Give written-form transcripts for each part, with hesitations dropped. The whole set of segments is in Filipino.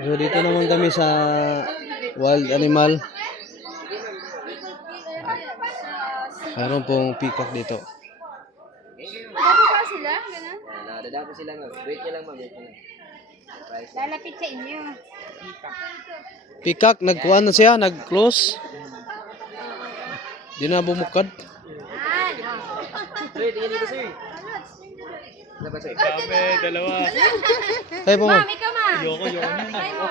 So dito naman kami sa wild animal. Mayroon pong peacock dito. Dado ba sila? Ganun? Nadadapo sila nga. Wait nyo lang ma'am, wait nyo lang. Lalapit sa inyo. Peacock, nagkuhan na siya, nag-close. Di na bumukad. Sir, tingin dito sir. Ano ba sir? Kami, dalawa. Tayo po mo. Mami ka ma. Yoko. Try mo.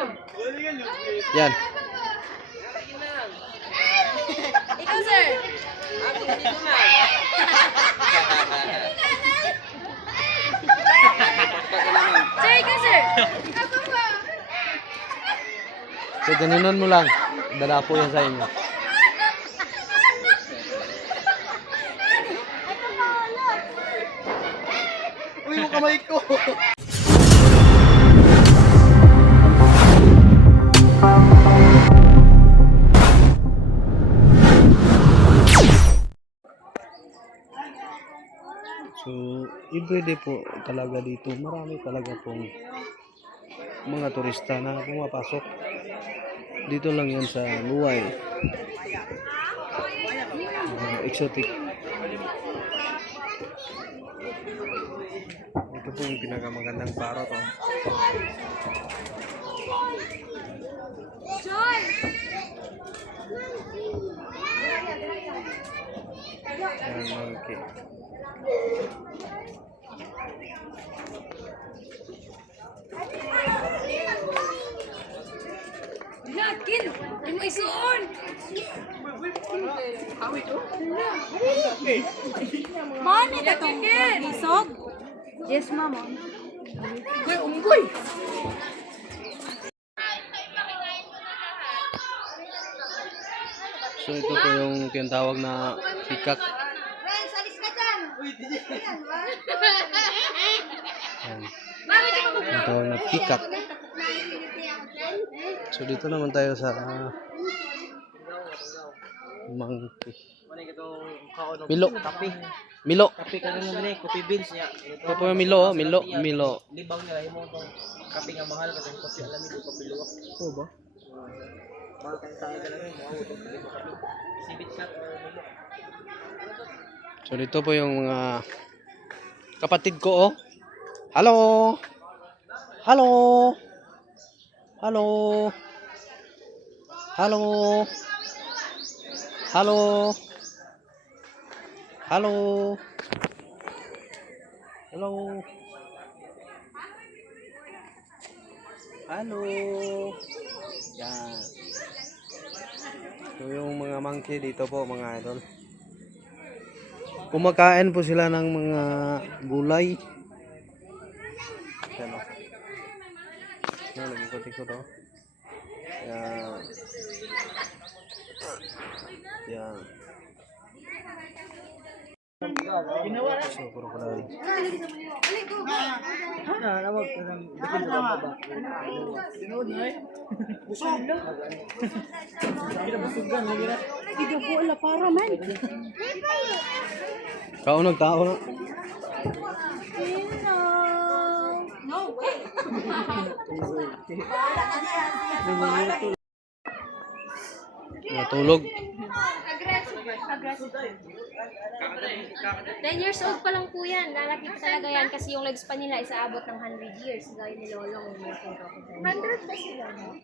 Yan. Ikaw sir. Sir, ikaw sir. So ganunan mo lang. Dala po yan sa inyo. Uy, yung kamay ko! So, everyday po talaga dito. Marami talaga pong mga turista na pumapasok. Dito lang yan sa Luway. Exotic. Ito po yung pinakamagandang parot. Oh. Joy. Yan, monkey. Nakin. Di mo isuon. Mani ka tong isog? Yes, mama. Unggoy. So ito po yung tinatawag na peacock. Yan. Tinatawag na peacock. So dito naman tayo sa monkey. Milo. Milo. Kape ka rin naman eh, coffee beans niya. Ito po yung Milo. Milo. Milo. Libaw nila, yung mga kape nga mahal kasi yung kape alam yung kape luwak. Oo ba? Mahal kang tao talaga yung mga utong kape. Sibit shot or Milo. So dito po yung mga kapatid ko, oh. Hello. Hello. Hello. Hello. Hello. Hello. Hello. Hello. Yan. So yung mga monkey dito po, mga idol. Kumakain po sila ng mga gulay. Yan o. Yan, nag-ikot-ikot o. Yan. Yan. So, crocodile. Kaunag tao na. No way. Natulog. 10 years old pa lang po yan. Lalaki pa talaga yan kasi yung legs pa nila is aabot ng 100 years. Gaya ni Lolong. 100 pa sila, no?